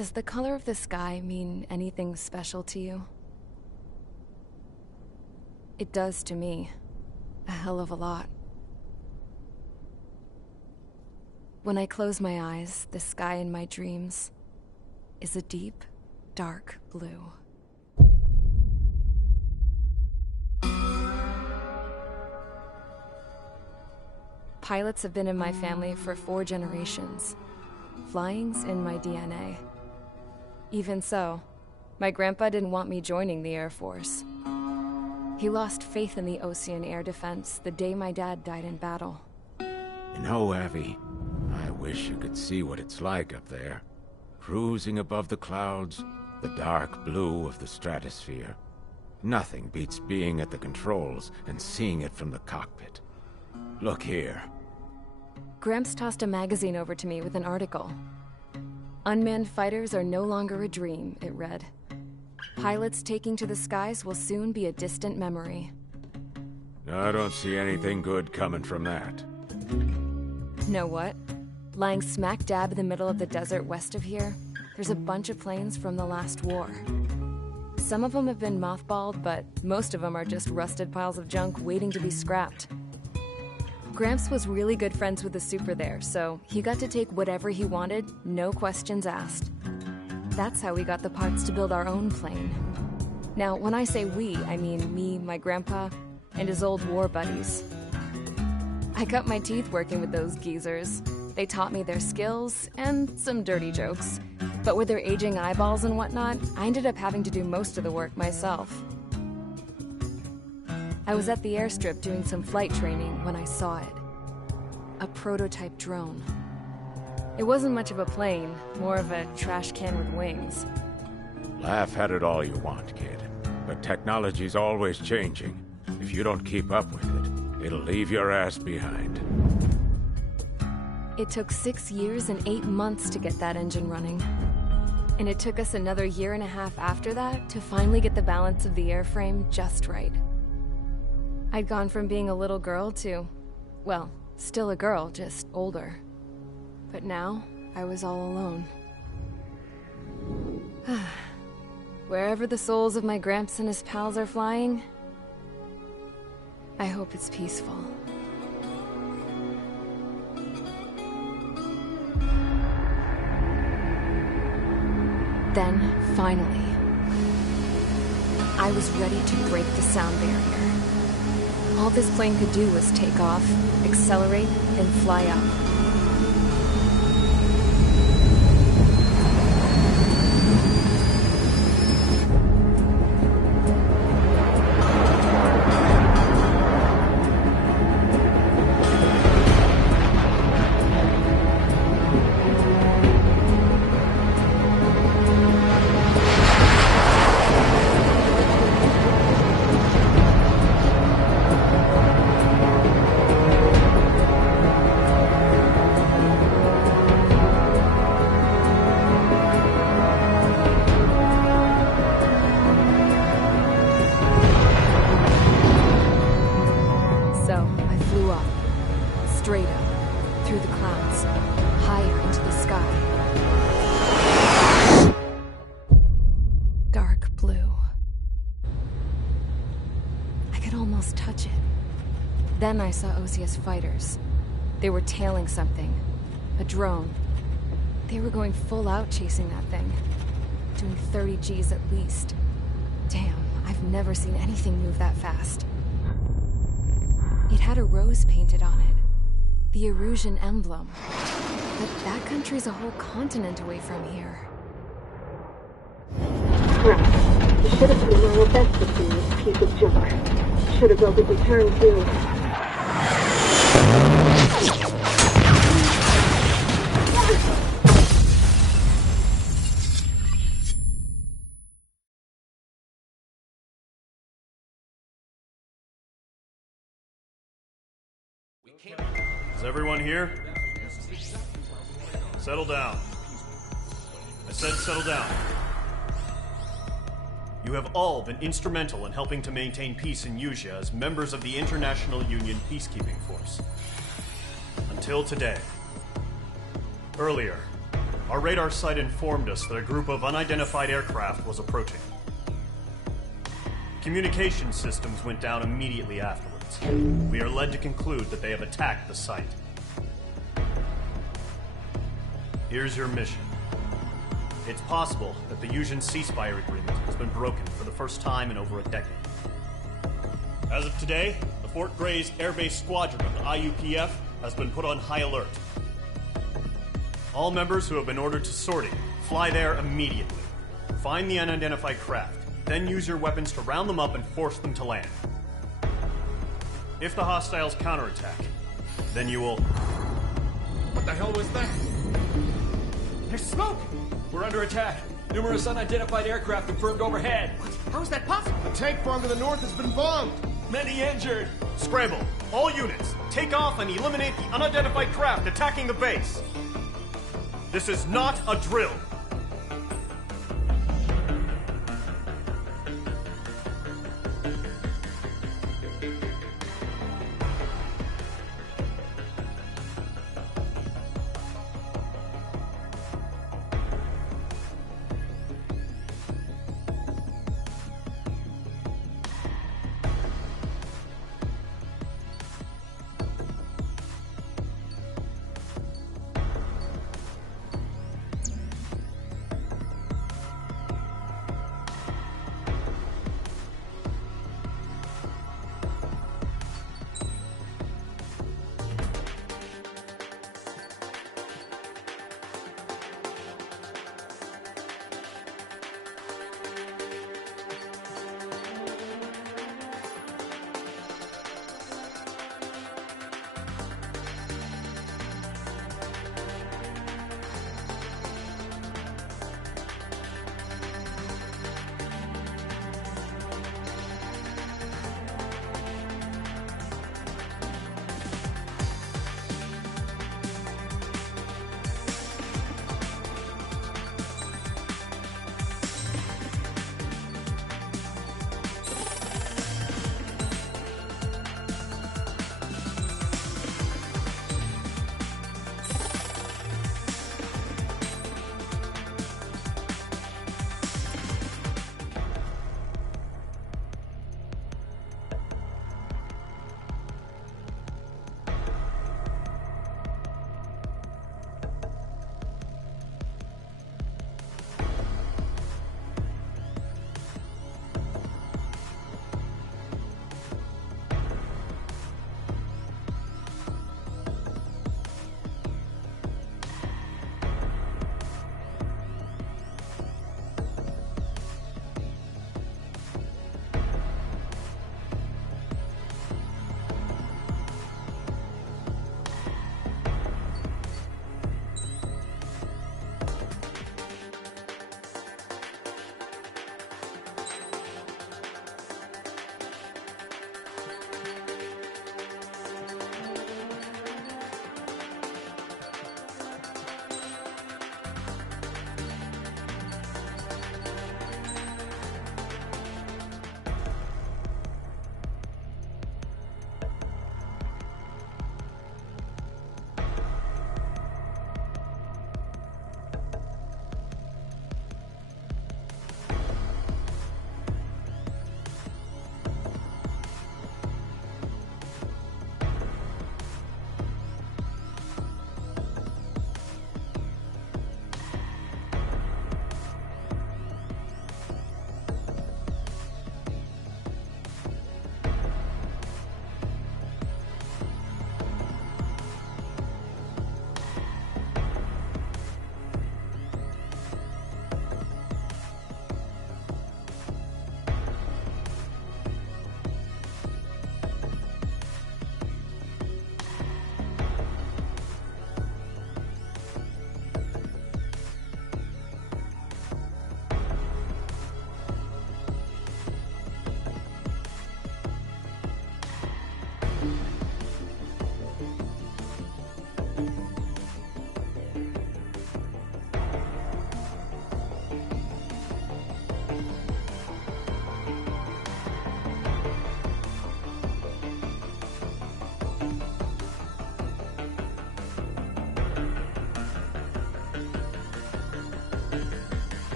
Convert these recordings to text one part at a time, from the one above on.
Does the color of the sky mean anything special to you? It does to me. A hell of a lot. When I close my eyes, the sky in my dreams is a deep, dark blue. Pilots have been in my family for 4 generations. Flying's in my DNA. Even so, my grandpa didn't want me joining the Air Force. He lost faith in the Ocean Air Defense the day my dad died in battle. You know, Abby, I wish you could see what it's like up there. Cruising above the clouds, the dark blue of the stratosphere. Nothing beats being at the controls and seeing it from the cockpit. Look here. Gramps tossed a magazine over to me with an article. Unmanned fighters are no longer a dream, it read. Pilots taking to the skies will soon be a distant memory. I don't see anything good coming from that. Know what? Lying smack dab in the middle of the desert west of here, there's a bunch of planes from the last war. Some of them have been mothballed, but most of them are just rusted piles of junk waiting to be scrapped. Gramps was really good friends with the super there, so he got to take whatever he wanted, no questions asked. That's how we got the parts to build our own plane. Now, when I say we, I mean me, my grandpa, and his old war buddies. I cut my teeth working with those geezers. They taught me their skills, and some dirty jokes. But with their aging eyeballs and whatnot, I ended up having to do most of the work myself. I was at the airstrip doing some flight training when I saw it. A prototype drone. It wasn't much of a plane, more of a trash can with wings. Laugh at it all you want, kid. But technology's always changing. If you don't keep up with it, it'll leave your ass behind. It took 6 years and 8 months to get that engine running. And it took us another 1.5 years after that to finally get the balance of the airframe just right. I'd gone from being a little girl to, well, still a girl, just older. But now, I was all alone. Wherever the souls of my Gramps and his pals are flying, I hope it's peaceful. Then, finally, I was ready to break the sound barrier. All this plane could do was take off, accelerate, and fly up. Straight up, through the clouds, higher into the sky. Dark blue. I could almost touch it. Then I saw OCS fighters. They were tailing something. A drone. They were going full out chasing that thing. Doing 30 Gs at least. Damn, I've never seen anything move that fast. It had a rose painted on it. The Erusian emblem. But that country's a whole continent away from here. Right. You should have put in your best to see this piece of junk. Should have built a return too. Is everyone here? Settle down. I said settle down. You have all been instrumental in helping to maintain peace in Usea as members of the International Union Peacekeeping Force. Until today. Earlier, Our radar site informed us that a group of unidentified aircraft was approaching. Communication systems went down immediately afterwards. We are led to conclude that they have attacked the site. Here's your mission. It's possible that the Yuuzhan ceasefire agreement has been broken for the first time in over a decade. As of today, the Fort Grays Air Base Squadron of the IUPF has been put on high alert. All members who have been ordered to sortie, fly there immediately. Find the unidentified craft, then use your weapons to round them up and force them to land. If the hostiles counterattack, then you will... What the hell was that? There's smoke! We're under attack. Numerous unidentified aircraft confirmed overhead. What? How is that possible? A tank farm to the north has been bombed! Many injured. Scramble! All units, take off and eliminate the unidentified craft attacking the base! This is not a drill!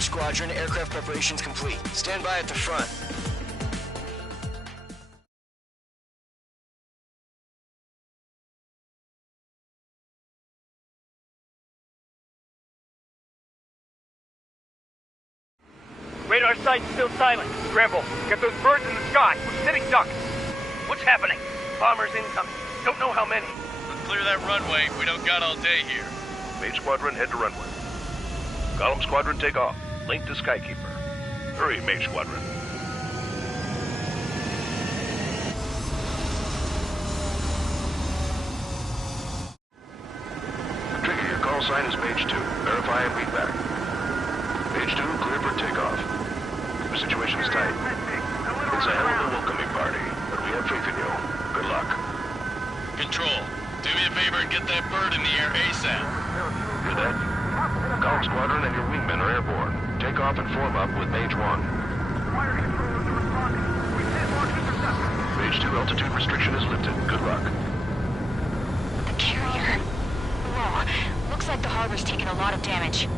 Squadron, aircraft preparations complete. Stand by at the front. Radar site's still silent. Scramble. Get those birds in the sky. We're sitting ducks. What's happening? Bombers incoming. Don't know how many. Let's clear that runway. We don't got all day here. Main Squadron, head to runway. Column Squadron, take off. Link to Skykeeper. Hurry, Main Squadron. Trigger, your call sign is page 2. Verify and read back. Page 2, clear for takeoff. The situation is tight. It's a hell of a welcoming party, but we have faith in you. Good luck. Control, do me a favor and get that bird in the air ASAP. Hear that? Column Squadron and your wingmen are airborne. Take off and form up with Mage 1. Mage 2 altitude restriction is lifted. Good luck. The carrier. Whoa. Looks like the harbor's taken a lot of damage.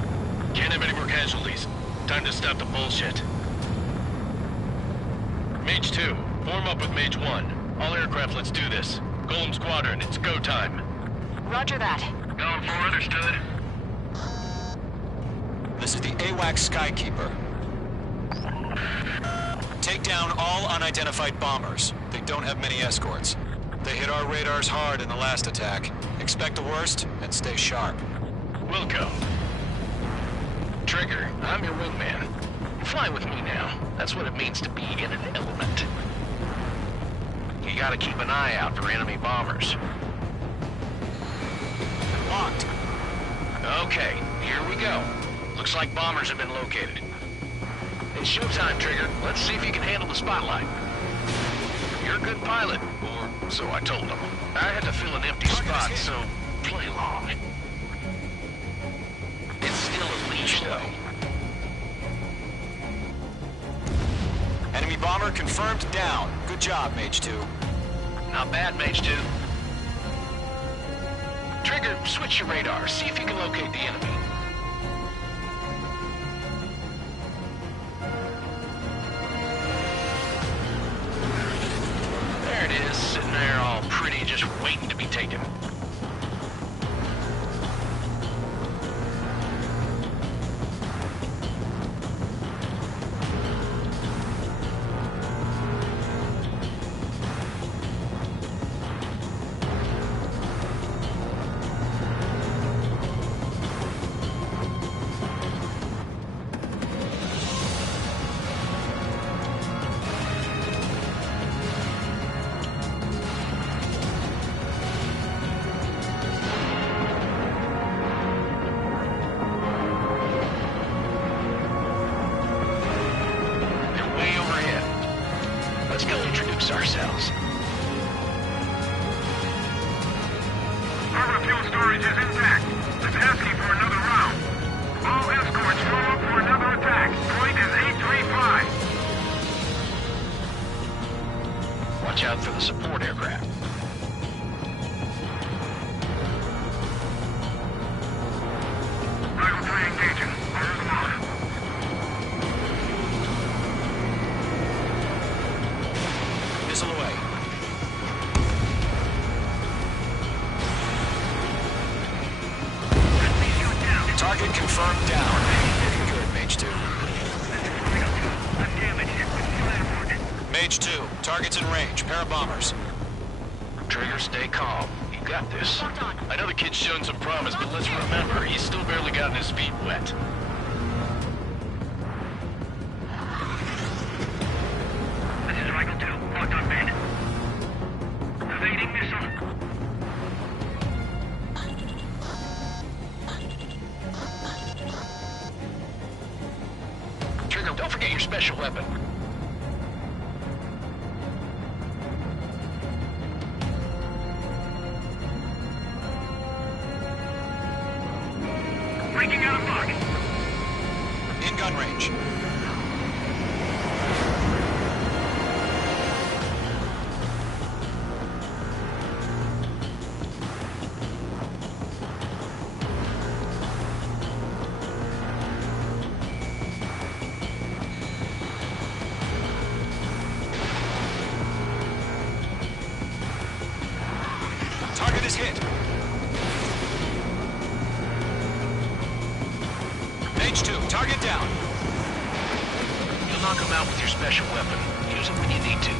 Can't have any more casualties. Time to stop the bullshit. Mage 2, form up with Mage 1. All aircraft, let's do this. Golem Squadron, it's go time. Roger that. Going for understood. This is the AWACS Skykeeper. Take down all unidentified bombers. They don't have many escorts. They hit our radars hard in the last attack. Expect the worst and stay sharp. Wilco. Trigger, I'm your wingman. Fly with me now. That's what it means to be in an element. You gotta keep an eye out for enemy bombers. Locked. Okay, here we go. Looks like bombers have been located. It's showtime, Trigger. Let's see if you can handle the spotlight. You're a good pilot, or so I told them. I had to fill an empty spot, so play along. It's still a leash, though. Enemy bomber confirmed down. Good job, Mage 2. Not bad, Mage 2. Trigger, switch your radar. See if you can locate the enemy. There it is, sitting there all pretty, just waiting to be taken. Ourselves. Our fuel storage is intact. It's asking for another round. All escorts form up for another attack. Point is 835. Watch out for the support aircraft. Rifle 3 engaging. Where's the mark? Missile away. Target confirmed down. Good, Mage 2. I'm damaged. Mage 2, target's in range. Pair of bombers. Trigger, stay calm. You got this. I know the kid's shown some promise, but let's remember, he's still barely gotten his feet wet. This is Rifle 2. Locked on bandit. Evading missile. Trigger, don't forget your special weapon. Breaking out of lock. In gun range. Target is hit. Mage 2, target down. You'll knock him out with your special weapon. Use it when you need to.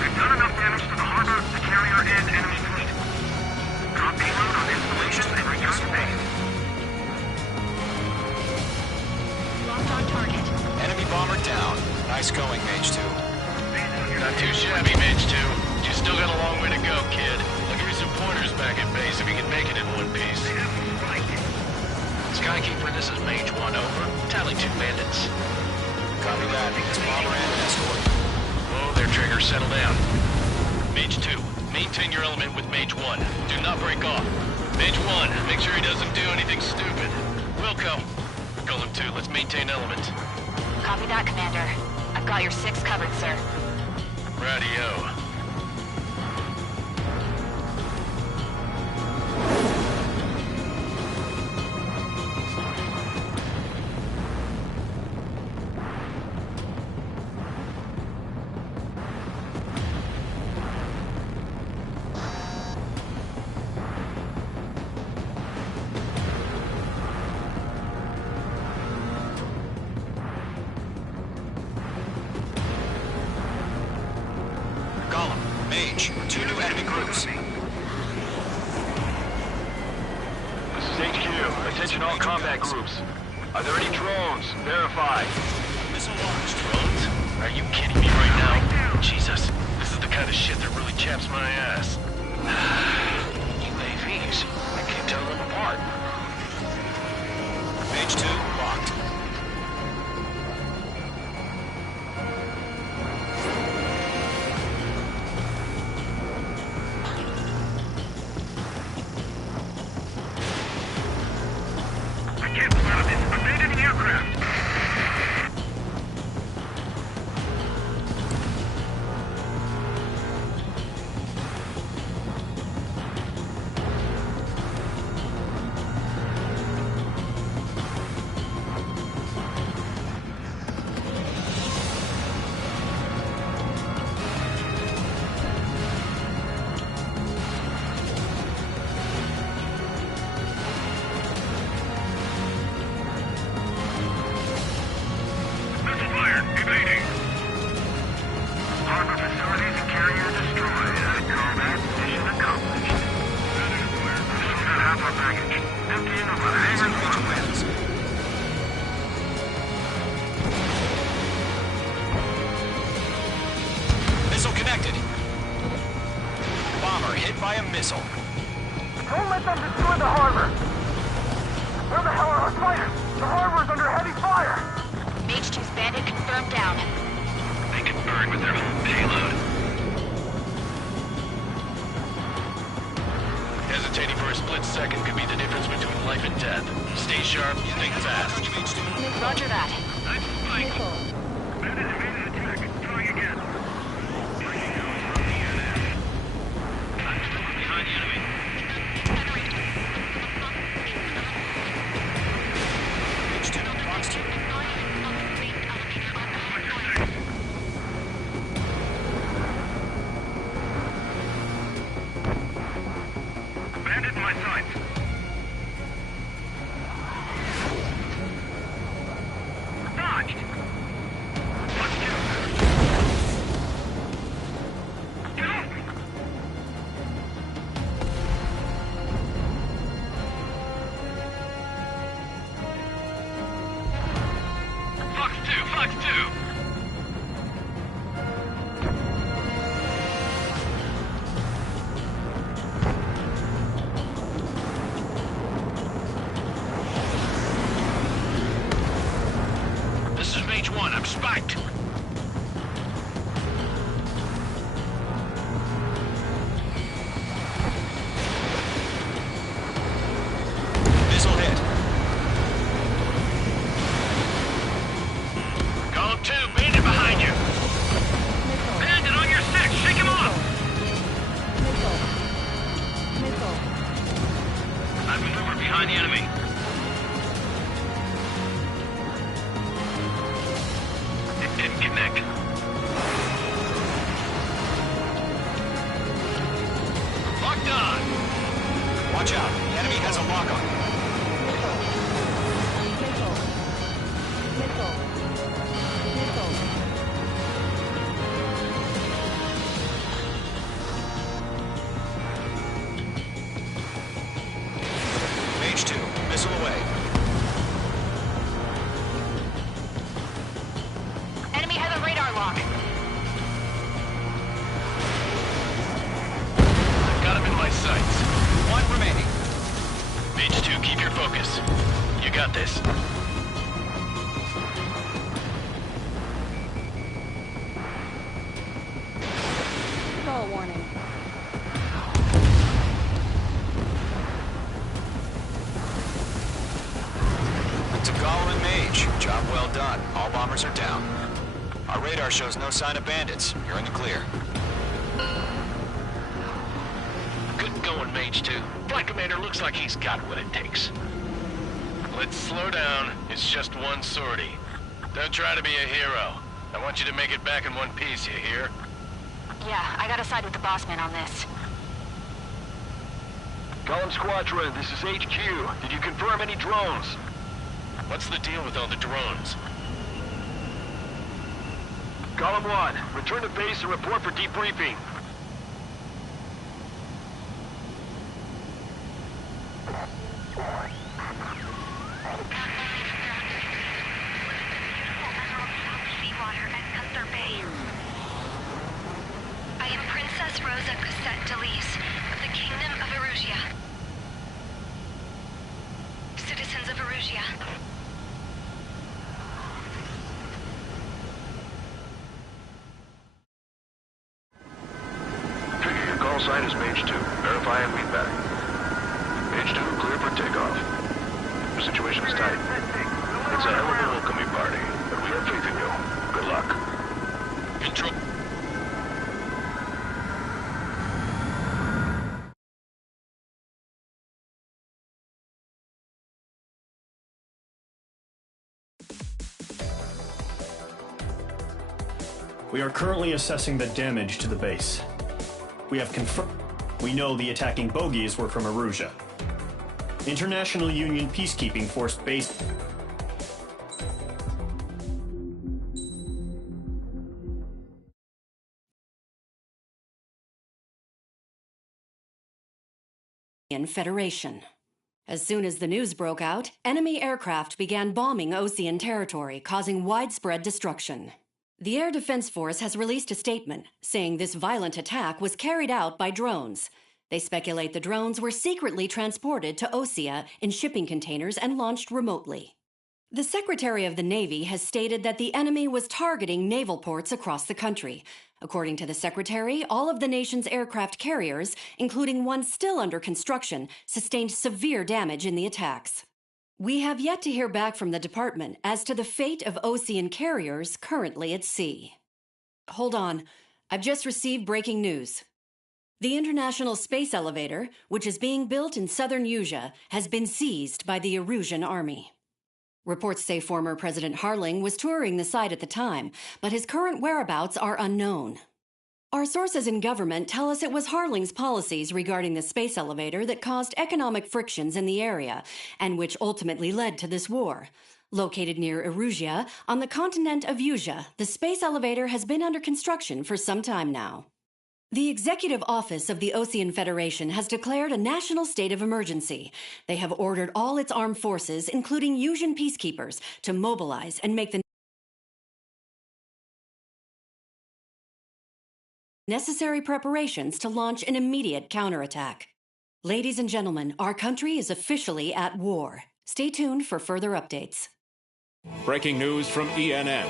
We've done enough damage to the harbor, the carrier, and enemy fleet. Drop payload on installation and return to base. Locked on target. Enemy bomber down. Nice going, Mage 2. Not too shabby, Mage 2. You still got a long way to go, kid. I'll give you some pointers back at base if you can make it in one piece. Skykeeper, this is Mage 1, over. Tally 2 bandits. Copy that. It's bomber and an escort. Whoa there, Trigger. Settle down. Mage 2, maintain your element with Mage 1. Do not break off. Mage 1, make sure he doesn't do anything stupid. Wilco. Golem 2, let's maintain element. Copy that, Commander. I've got your 6 covered, sir. Radio. Golem, Mage, 2 new enemy groups. This is HQ. Attention all combat groups. Are there any drones? Verify. Missile launched. Drones? Are you kidding me right now? Jesus, this is the kind of shit that really chaps my ass. UAVs. I can't tell them apart. Mage 2, locked. I can't pull out of this. Abandon the aircraft. Missile fired. Evading. Harbor facilities and carrier destroyed. I call that mission accomplished. Still got half our baggage. Emptying of our hangars box. Missile connected. Bomber hit by a missile. Don't let them destroy the harbor. Where the hell are our fighters? The harbor's under heavy fire. Mage 2's bandit confirmed down. They can burn with their whole payload. Hesitating for a split second could be the difference between life and death. Stay sharp, think fast. Roger that. Nice spike. Bandit evaded attack. Trying again. I'm still behind the enemy. Mage 2, box 2. Bandit in my sights. Dodged. Let's do sucks too. This is Mage 1. I'm spiked. Missile hit. Column 2, bandit behind you. Bandit on your 6, shake him off. I've maneuvered behind the enemy. It didn't connect. Locked on. Watch out. The enemy has a lock on. Mage 2, missile away. Enemy has a radar lock. I've got him in my sights. One remaining. Mage 2, keep your focus. You got this. Call warning. To Golem and Mage, job well done. All bombers are down. Our radar shows no sign of bandits. You're in the clear. Good going, Mage 2. Flight Commander looks like he's got what it takes. Let's slow down. It's just one sortie. Don't try to be a hero. I want you to make it back in one piece, you hear? Yeah, I gotta side with the boss man on this. Column Squadron, this is HQ. Did you confirm any drones? What's the deal with all the drones? Column 1, return to base and report for debriefing. Seawater at Gunther Bay. I am Princess Rosa Cosette Delise of the Kingdom of Erusia. Citizens of Erusia. Trigger, your call sign is Mage 2. Verify and read back. Mage 2, clear for takeoff. The situation is tight. It's a hell of a welcoming party, but we have faith in you. Good luck. Control. We are currently assessing the damage to the base. We have confirmed. We know the attacking bogies were from Erusia. International Union Peacekeeping Force base. Federation. As soon as the news broke out, enemy aircraft began bombing Osean territory, causing widespread destruction. The Air Defense Force has released a statement saying this violent attack was carried out by drones. They speculate the drones were secretly transported to Osea in shipping containers and launched remotely. The Secretary of the Navy has stated that the enemy was targeting naval ports across the country. According to the Secretary, all of the nation's aircraft carriers, including one still under construction, sustained severe damage in the attacks. We have yet to hear back from the department as to the fate of Osean carriers currently at sea. Hold on. I've just received breaking news. The International Space Elevator, which is being built in southern Usea, has been seized by the Erusian army. Reports say former President Harling was touring the site at the time, but his current whereabouts are unknown. Our sources in government tell us it was Harling's policies regarding the space elevator that caused economic frictions in the area, and which ultimately led to this war. Located near Erusia, on the continent of Usea, the space elevator has been under construction for some time now. The Executive Office of the Osean Federation has declared a national state of emergency. They have ordered all its armed forces, including Usian peacekeepers, to mobilize and make the necessary preparations to launch an immediate counterattack. Ladies and gentlemen, our country is officially at war. Stay tuned for further updates. Breaking news from ENN.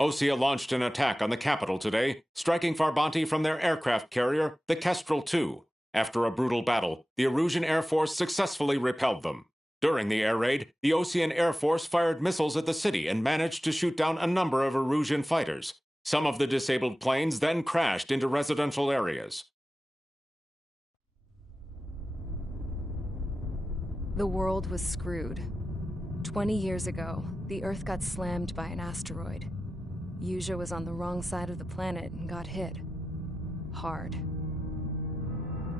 Osea launched an attack on the capital today, striking Farbanti from their aircraft carrier, the Kestrel II. After a brutal battle, the Erusian Air Force successfully repelled them. During the air raid, the Osean Air Force fired missiles at the city and managed to shoot down a number of Erusian fighters. Some of the disabled planes then crashed into residential areas. The world was screwed. 20 years ago, the Earth got slammed by an asteroid. Usea was on the wrong side of the planet and got hit. Hard.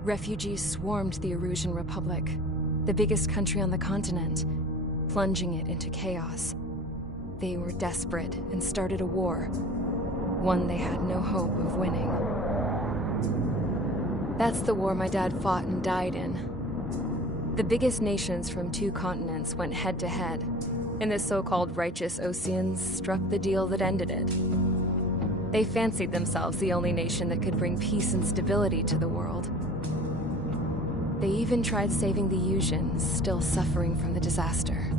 Refugees swarmed the Erusian Republic, the biggest country on the continent, plunging it into chaos. They were desperate and started a war, one they had no hope of winning. That's the war my dad fought and died in. The biggest nations from 2 continents went head-to-head, and the so-called righteous Oseans struck the deal that ended it. They fancied themselves the only nation that could bring peace and stability to the world. They even tried saving the Usians, still suffering from the disaster.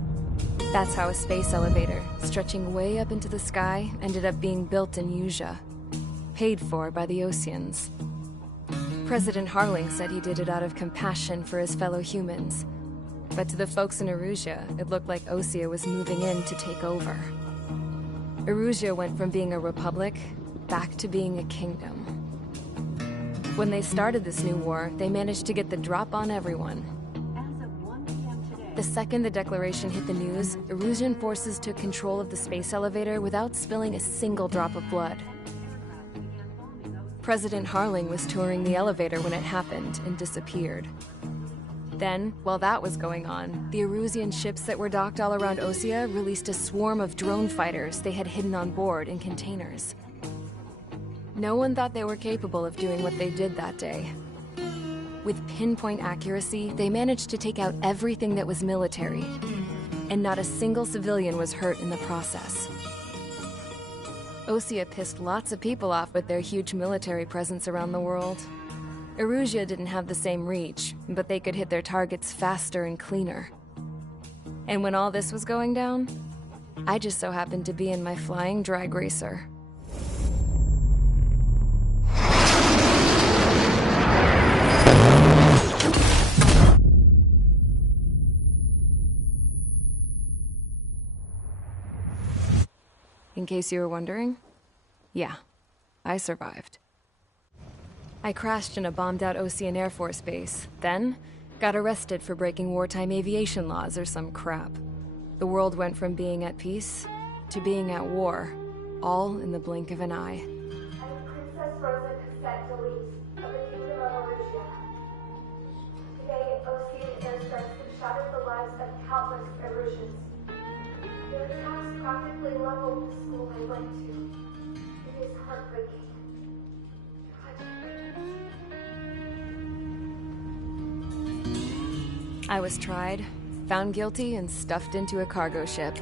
That's how a space elevator, stretching way up into the sky, ended up being built in Usea, paid for by the Oseans. President Harling said he did it out of compassion for his fellow humans. But to the folks in Erusia, it looked like Osea was moving in to take over. Erusia went from being a republic back to being a kingdom. When they started this new war, they managed to get the drop on everyone. The second the declaration hit the news, Erusian forces took control of the space elevator without spilling a single drop of blood. President Harling was touring the elevator when it happened and disappeared. Then, while that was going on, the Erusian ships that were docked all around Osea released a swarm of drone fighters they had hidden on board in containers. No one thought they were capable of doing what they did that day. With pinpoint accuracy, they managed to take out everything that was military, and not a single civilian was hurt in the process. Osea pissed lots of people off with their huge military presence around the world. Erusia didn't have the same reach, but they could hit their targets faster and cleaner. And when all this was going down, I just so happened to be in my flying drag racer. In case you were wondering, yeah, I survived. I crashed in a bombed-out Osean Air Force base, then got arrested for breaking wartime aviation laws or some crap. The world went from being at peace to being at war, all in the blink of an eye. Princess Rosa Cassette Delise of the Kingdom of Erusia. Today, Osean airstrikes have shattered the lives of countless Erusians. Their attacks practically leveled the school I went to. It is heartbreaking. I was tried, found guilty, and stuffed into a cargo ship.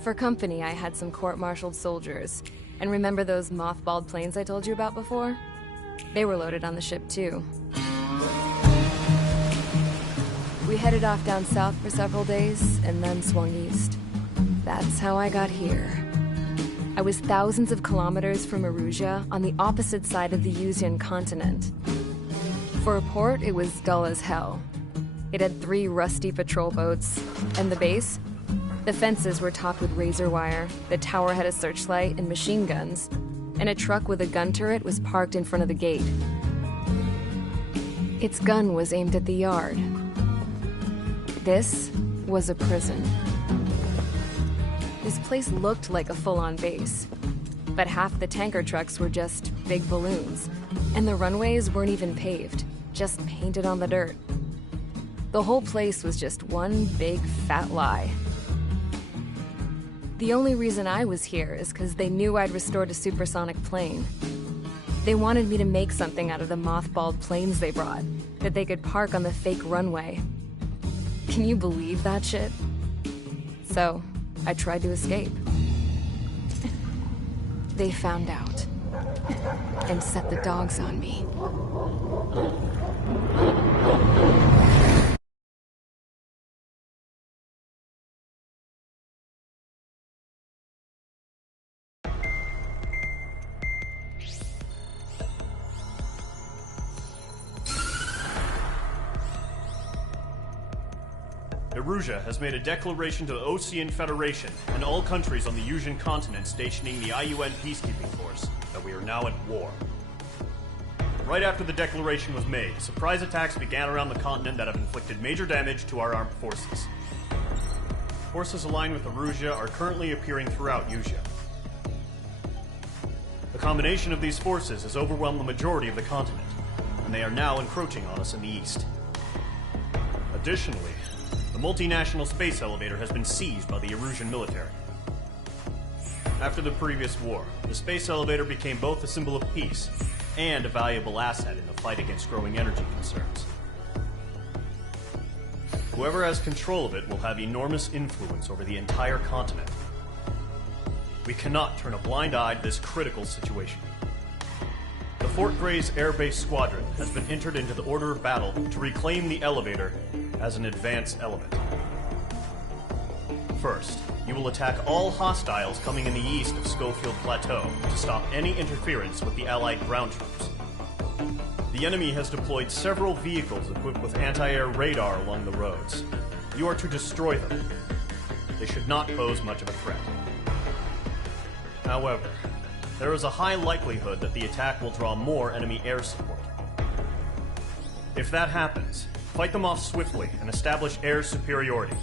For company, I had some court-martialed soldiers. And remember those mothballed planes I told you about before? They were loaded on the ship, too. We headed off down south for several days, and then swung east. That's how I got here. I was thousands of kilometers from Erusia, on the opposite side of the Usian continent. For a port, it was dull as hell. It had 3 rusty patrol boats, and the base? The fences were topped with razor wire, the tower had a searchlight and machine guns, and a truck with a gun turret was parked in front of the gate. Its gun was aimed at the yard. This was a prison. This place looked like a full-on base, but half the tanker trucks were just big balloons, and the runways weren't even paved, just painted on the dirt. The whole place was just one big fat lie. The only reason I was here is because they knew I'd restored a supersonic plane. They wanted me to make something out of the mothballed planes they brought, that they could park on the fake runway. Can you believe that shit? So, I tried to escape. They found out. and set the dogs on me. Erusia has made a declaration to the Ocean Federation and all countries on the Yusian continent stationing the IUN peacekeeping force that we are now at war. Right after the declaration was made, surprise attacks began around the continent that have inflicted major damage to our armed forces. Forces aligned with Erusia are currently appearing throughout Yusia. The combination of these forces has overwhelmed the majority of the continent, and they are now encroaching on us in the east. Additionally, the multinational space elevator has been seized by the Erusian military. After the previous war, the space elevator became both a symbol of peace and a valuable asset in the fight against growing energy concerns. Whoever has control of it will have enormous influence over the entire continent. We cannot turn a blind eye to this critical situation. The Fort Gray's Air Base Squadron has been entered into the order of battle to reclaim the elevator as an advance element. First, you will attack all hostiles coming in the east of Schofield Plateau to stop any interference with the Allied ground troops. The enemy has deployed several vehicles equipped with anti-air radar along the roads. You are to destroy them. They should not pose much of a threat. However, there is a high likelihood that the attack will draw more enemy air support. If that happens, fight them off swiftly and establish air superiority.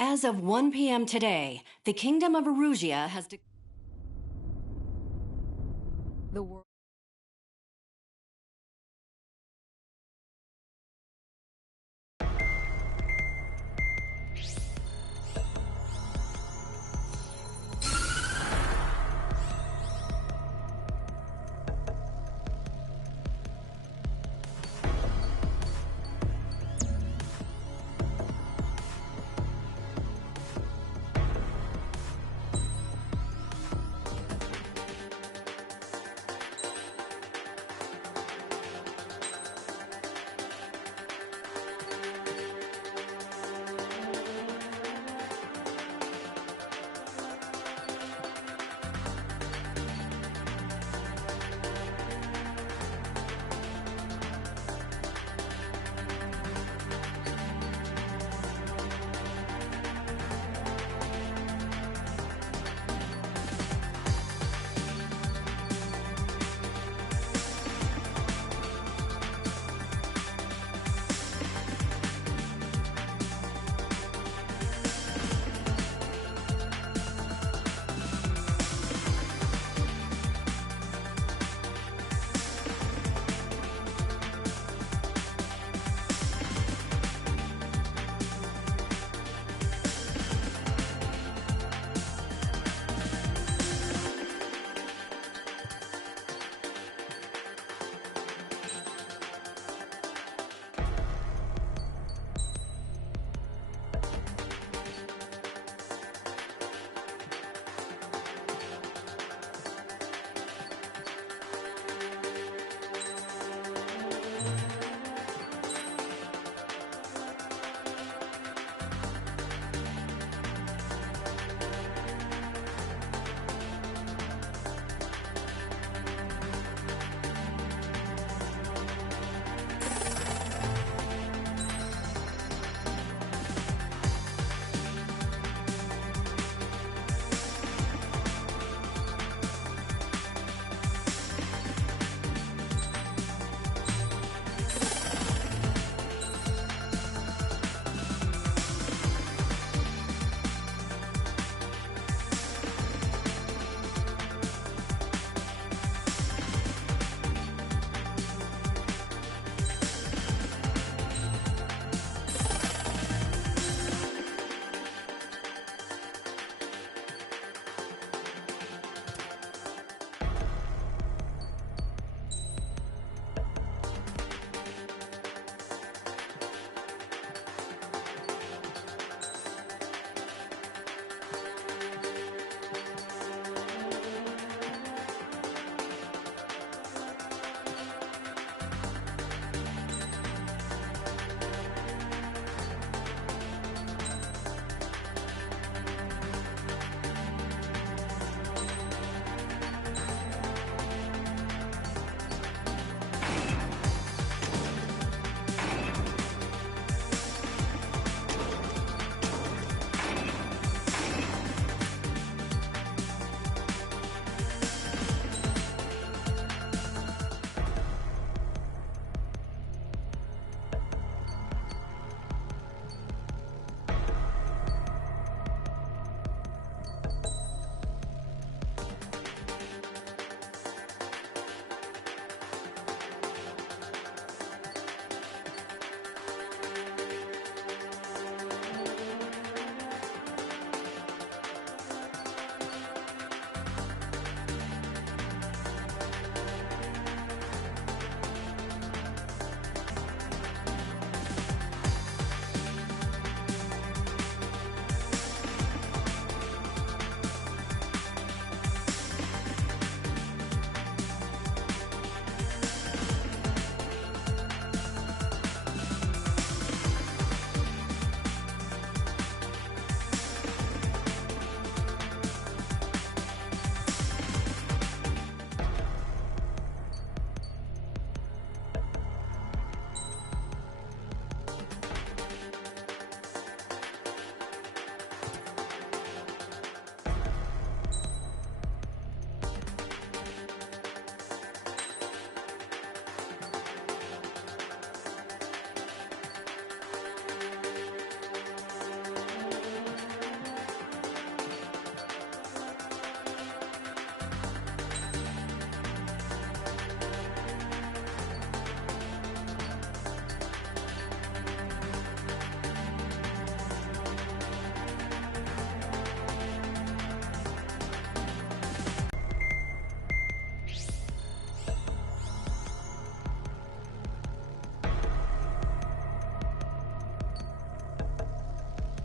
As of 1 p.m. today, the Kingdom of Erusia has The world.